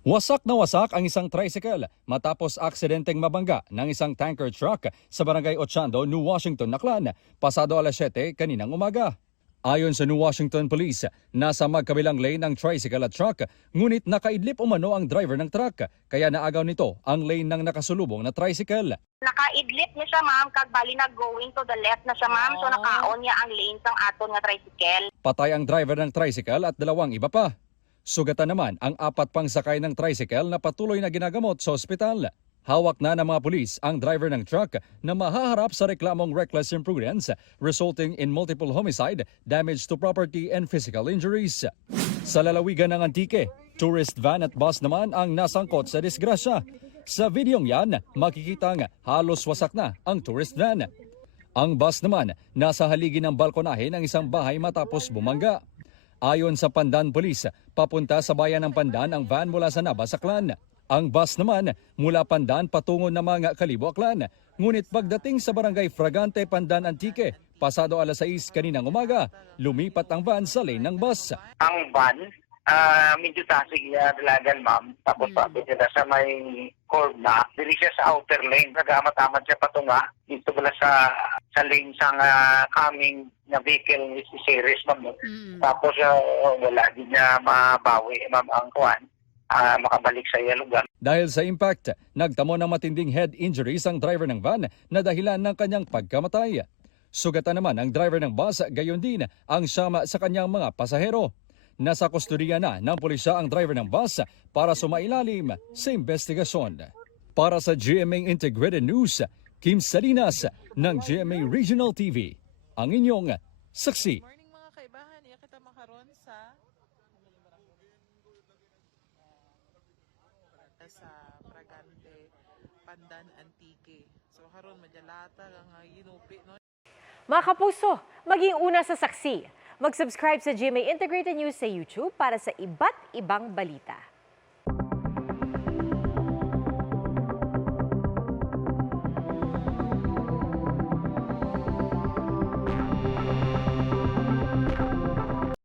Wasak na wasak ang isang tricycle matapos aksidenteng mabangga ng isang tanker truck sa barangay Ochando, New Washington, Naklan, pasado alas 7 kaninang umaga. Ayon sa New Washington Police, nasa magkabilang lane ang tricycle at truck, ngunit nakaidlip umano ang driver ng truck, kaya naagaw nito ang lane ng nakasulubong na tricycle. Nakaidlip niya siya, ma'am, kag bali na going to the left na siya, ma'am. So nakaon niya ang lane sang aton nga tricycle. Patay ang driver ng tricycle at dalawang iba pa. Sugatan naman ang apat pang sakay ng tricycle na patuloy na ginagamot sa ospital. Hawak na ng mga pulis ang driver ng truck na mahaharap sa reklamong reckless imprudence resulting in multiple homicide, damage to property and physical injuries. Sa lalawigan ng Antique, tourist van at bus naman ang nasangkot sa disgrasya. Sa videong yan, makikitang halos wasak na ang tourist van. Ang bus naman nasa haligi ng balkonahe ng isang bahay matapos bumangga. Ayon sa Pandan Police, papunta sa bayan ng Pandan ang van mula sa Nabas, Aklan. Ang bus naman mula Pandan patungo na mga Kalibo, Aklan. Ngunit pagdating sa barangay Fragante, Pandan, Antique, pasado alas 6 kaninang umaga, lumipat ang van sa lane ng bus. Ang van, medyo tasig niya dalagan, ma'am. Tapos pati sila sa may curb na. Dili siya sa outer lane. Nagamat-amat siya patunga. Dito pala sa lane sang coming na vehicle is series, ma'am. Tapos wala din niya mabawi, ma'am, ang kuwan. Makabalik sa iya lugar. Dahil sa impact, nagtamo ng matinding head injuries ang driver ng van na dahilan ng kanyang pagkamatay. Sugatan naman ang driver ng bus, gayon din ang siyama sa kanyang mga pasahero. Nasa kustodiya na ng pulisya ang driver ng bus para sumailalim sa investigasyon. Para sa GMA Integrated News, Kim Salinas ng GMA Regional TV, ang inyong saksi. Morning mga kaibahan, iya kita makaron sa Fragante, Pandan, Antique. So karon madalata ang ginupi, no? Mga kapuso, maging una sa saksi. Mag-subscribe sa GMA Integrated News sa YouTube para sa iba't ibang balita.